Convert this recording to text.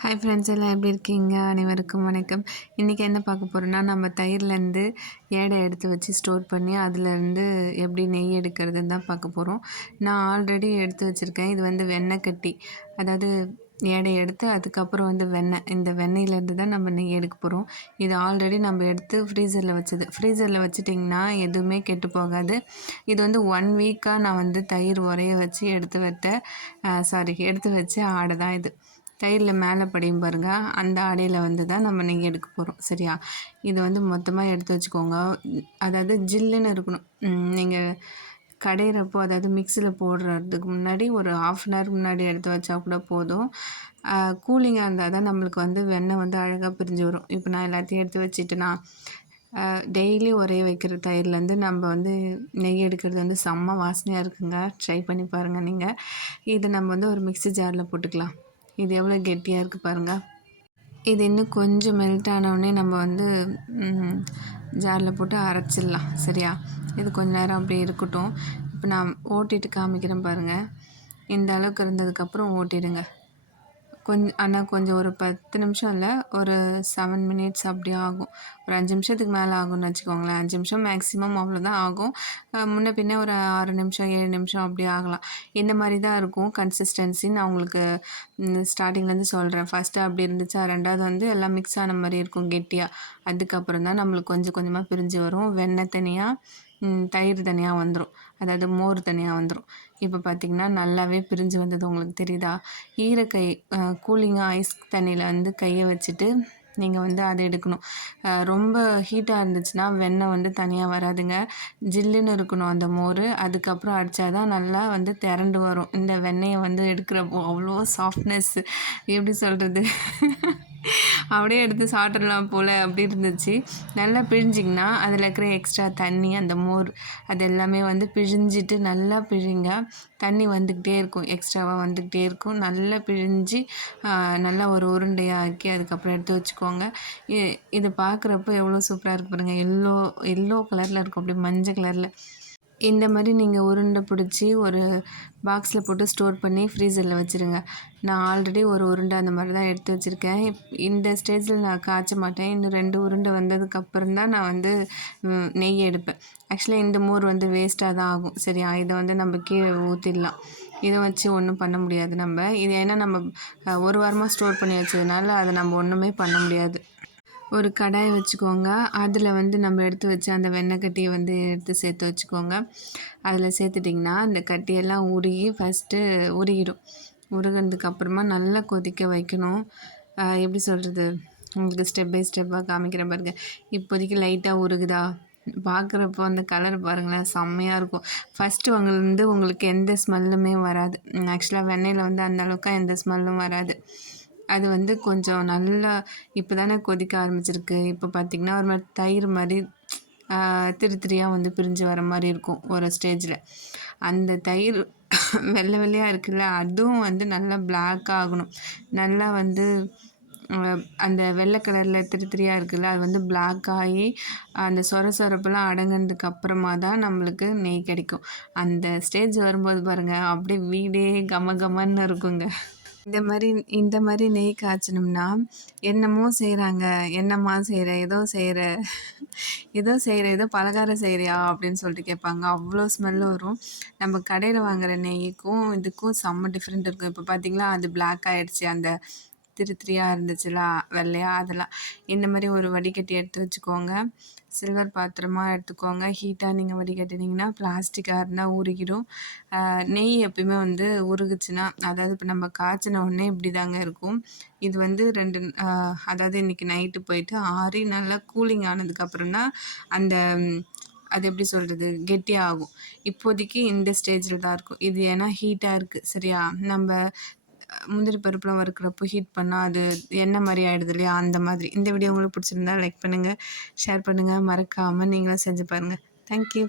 Hi friends, எல்லாம் எப்படி இருக்கீங்க? அனைவருக்கும் வணக்கம். இன்றைக்கி என்ன பார்க்க போகிறோன்னா, நம்ம தயிர்லேருந்து ஏடை எடுத்து வச்சு ஸ்டோர் பண்ணி அதுலேருந்து எப்படி நெய் எடுக்கிறதுன்னு தான் பார்க்க போகிறோம். நான் ஆல்ரெடி எடுத்து வச்சுருக்கேன். இது வந்து வெண்ணெய் கட்டி, அதாவது ஏடை எடுத்து அதுக்கப்புறம் வந்து வெண்ணெய், இந்த வெண்ணெயிலேருந்து தான் நம்ம நெய் எடுக்க போகிறோம். இது ஆல்ரெடி நம்ம எடுத்து ஃப்ரீசரில் வச்சது. ஃப்ரீசரில் வச்சுட்டிங்கன்னா எதுவுமே கெட்டு போகாது. இது வந்து 1 வீக்காக நான் வந்து தயிர் உரைய வச்சு எடுத்து வச்ச ஆடை தான் இது. தயிரில் மேலே படியும் பாருங்கள், அந்த ஆடையில் வந்து தான் நம்ம நெய் எடுக்க போகிறோம். சரியா? இது வந்து மொத்தமாக எடுத்து வச்சுக்கோங்க. அதாவது ஜில்லுன்னு இருக்கணும். நீங்கள் கடையிறப்போ, அதாவது மிக்சியில் போடுறதுக்கு முன்னாடி ஒரு 1/2 அன் ஹவர் முன்னாடி எடுத்து வச்சா கூட போதும். கூலிங்காக இருந்தால் தான் நம்மளுக்கு வந்து வெண்ணெய் வந்து அழகாக பிரிஞ்சு வரும். இப்போ நான் எல்லாத்தையும் எடுத்து வச்சுட்டேன்னா, டெய்லி ஒரே வைக்கிற தயிர்லேருந்து நம்ம வந்து நெய் எடுக்கிறது வந்து செம்ம வாசனையாக இருக்குங்க. ட்ரை பண்ணி பாருங்கள் நீங்கள். இதை நம்ம வந்து ஒரு மிக்ஸி ஜாரில் போட்டுக்கலாம். இது எவ்வளோ கெட்டியாக இருக்குது பாருங்கள். இது இன்னும் கொஞ்சம் மெல்ட் ஆனவுடனே நம்ம வந்து ஜாரில் போட்டு அரைச்சிடலாம். சரியா? இது கொஞ்ச நேரம் அப்படியே இருக்கட்டும். இப்போ நான் ஓட்டிட்டு காமிக்கிறேன் பாருங்கள். இந்த அளவுக்கு இருந்ததுக்கப்புறம் ஓட்டிடுங்க. ஆனால் கொஞ்சம் ஒரு 10 நிமிஷம் இல்லை, ஒரு 7 மினிட்ஸ் அப்படி ஆகும். ஒரு 5 நிமிஷத்துக்கு மேலே ஆகும்னு வச்சுக்கோங்களேன். 5 நிமிஷம் மேக்ஸிமம் அவ்வளோதான் ஆகும். முன்ன பின்ன ஒரு 6 நிமிஷம் 7 நிமிஷம் அப்படி ஆகலாம். இந்த மாதிரி தான் இருக்கும் கன்சிஸ்டன்சி. நான் உங்களுக்கு ஸ்டார்டிங்லேருந்து சொல்கிறேன். ஃபஸ்ட்டு அப்படி இருந்துச்சா, 2வது வந்து எல்லாம் மிக்ஸ் ஆன மாதிரி இருக்கும் கெட்டியாக. அதுக்கப்புறம் தான் நம்மளுக்கு கொஞ்சம் கொஞ்சமாக பிரிஞ்சு வரும். வெண்ணெய் தனியாக, தயிர் தனியாக வந்துடும், அதாவது மோர் தனியாக வந்துடும். இப்போ பார்த்திங்கன்னா நல்லாவே பிரிஞ்சு வந்தது உங்களுக்கு தெரியுதா? ஈரக்கை கூலிங்காக ஐஸ் தண்ணியில் வந்து கையை வச்சுட்டு நீங்கள் வந்து அதை எடுக்கணும். ரொம்ப ஹீட்டாக இருந்துச்சுன்னா வெண்ணெய் வந்து தனியாக வராதுங்க. ஜில்லுன்னு இருக்கணும் அந்த மோர். அதுக்கப்புறம் அடித்தா தான் நல்லா வந்து திரண்டு வரும். இந்த வெண்ணெயை வந்து எடுக்கிறப்போ அவ்வளோ சாஃப்ட்னஸ், எப்படி சொல்கிறது, அப்படியே எடுத்து சாப்பிட்றலாம் போல் அப்படி இருந்துச்சு. நல்லா பிழிஞ்சிங்கன்னா அதில் இருக்கிற எக்ஸ்ட்ரா தண்ணி, அந்த மோர், அது எல்லாமே வந்து பிழிஞ்சிட்டு நல்லா பிழிங்க. தண்ணி வந்துக்கிட்டே இருக்கும், எக்ஸ்ட்ராவாக வந்துக்கிட்டே இருக்கும். நல்லா பிழிஞ்சு நல்லா ஒரு உருண்டையாக ஆக்கி அதுக்கப்புறம் எடுத்து வச்சுக்கோங்க. இது பார்க்குறப்போ எவ்வளோ சூப்பராக இருக்குது பாருங்கள். எல்லோ கலரில் இருக்கும், அப்படியே மஞ்சள் கலரில். இந்த மாதிரி நீங்கள் உருண்டை பிடிச்சி ஒரு பாக்ஸில் போட்டு ஸ்டோர் பண்ணி ஃப்ரீசரில் வச்சுருங்க. நான் ஆல்ரெடி ஒரு உருண்டை அந்த மாதிரி தான் எடுத்து வச்சுருக்கேன். இந்த ஸ்டேஜில் நான் காய்ச்ச மாட்டேன். இன்னும் 2 உருண்டை வந்ததுக்கப்புறம் தான் நான் வந்து நெய் எடுப்பேன். ஆக்சுவலாக இந்த மோர் வந்து வேஸ்ட்டாக தான் ஆகும். சரியா? இதை வந்து நம்ம கீழே ஊற்றிடலாம். இதை வச்சு ஒன்றும் பண்ண முடியாது நம்ம. இது ஏன்னா நம்ம 1 வாரமாக ஸ்டோர் பண்ணி வச்சதுனால அதை நம்ம ஒன்றுமே பண்ண முடியாது. ஒரு கடாய் வச்சுக்கோங்க. அதில் வந்து நம்ம எடுத்து வச்ச அந்த வெண்ணெய் கட்டியை வந்து எடுத்து சேர்த்து வச்சுக்கோங்க. அதில் சேர்த்துட்டிங்கன்னா அந்த கட்டியெல்லாம் உருகி ஃபஸ்ட்டு உருகிடும். உருகினதுக்கப்புறமா நல்லா கொதிக்க வைக்கணும். எப்படி சொல்கிறது, உங்களுக்கு ஸ்டெப் பை ஸ்டெப்பாக காமிக்கிறேன் பாருங்கள். இப்போதைக்கு லைட்டாக உருகுதா? பார்க்குறப்போ அந்த கலர் பாருங்களேன், செம்மையாக இருக்கும். ஃபஸ்ட்டு உங்களுக்கு எந்த ஸ்மெல்லுமே வராது. ஆக்சுவலாக வெண்ணெயில் வந்து அந்தளவுக்கு எந்த ஸ்மெல்லும் வராது. அது வந்து கொஞ்சம் நல்லா இப்போ தானே கொதிக்க ஆரம்பிச்சிருக்கு. இப்போ பார்த்திங்கன்னா ஒரு மாதிரி தயிர் மாதிரி திரியாக வந்து பிரிஞ்சு வர மாதிரி இருக்கும் ஒரு ஸ்டேஜில். அந்த தயிர் வெள்ளை வெள்ளையாக இருக்குல்ல, அதுவும் வந்து நல்லா பிளாக் ஆகணும். நல்லா வந்து அந்த வெள்ளை கலரில் திரியாக இருக்குல்ல, அது வந்து பிளாக் ஆகி அந்த சொரப்பெல்லாம் அடங்கினதுக்கு அப்புறமா தான் நம்மளுக்கு நெய் கிடைக்கும். அந்த ஸ்டேஜ் வரும்போது பாருங்கள், அப்படியே வீடே கமன்னு இருக்குங்க. இந்த மாதிரி நெய் காய்ச்சணும்னா, என்னமோ செய்கிறாங்க, என்னம்மா செய்கிற, ஏதோ பலகாரம் செய்கிறியா அப்படின்னு சொல்லிட்டு கேட்பாங்க. அவ்வளோ ஸ்மெல்லு வரும். நம்ம கடையில் வாங்குகிற நெய்க்கும் இதுக்கும் செம்ம டிஃப்ரெண்ட் இருக்கும். இப்போ பார்த்திங்களா, அது பிளாக் ஆகிடுச்சு. அந்த திரியாக இருந்துச்சுல வெள்ளையா, அதெல்லாம். இந்த மாதிரி ஒரு வடிகட்டி எடுத்து வச்சுக்கோங்க. சில்வர் பாத்திரமா எடுத்துக்கோங்க. ஹீட்டாக நீங்கள் வடிகட்டினீங்கன்னா, பிளாஸ்டிக்காக இருந்தால் உருகிடும். நெய் எப்பயுமே வந்து உருகுச்சுன்னா, அதாவது இப்போ நம்ம காய்ச்சின உடனே இப்படி தாங்க இருக்கும். இது வந்து அதாவது இன்றைக்கி நைட்டு போயிட்டு ஆறி நல்லா கூலிங் ஆனதுக்கப்புறம் தான் அந்த அது எப்படி சொல்கிறது, கெட்டியாகும். இப்போதைக்கு இந்த ஸ்டேஜில் தான் இருக்கும். இது ஏன்னா ஹீட்டாக இருக்குது. சரியா? நம்ம முந்திரி பருப்புலாம் வறுக்கிறப்போ ஹீட் பண்ணால் அது எண்ணெய் மாதிரி ஆகிடுது இல்லையா, அந்த மாதிரி. இந்த வீடியோ உங்களுக்கு பிடிச்சிருந்தா லைக் பண்ணுங்கள், ஷேர் பண்ணுங்கள், மறக்காமல் நீங்களும் செஞ்சு பாருங்கள். தேங்க்யூ.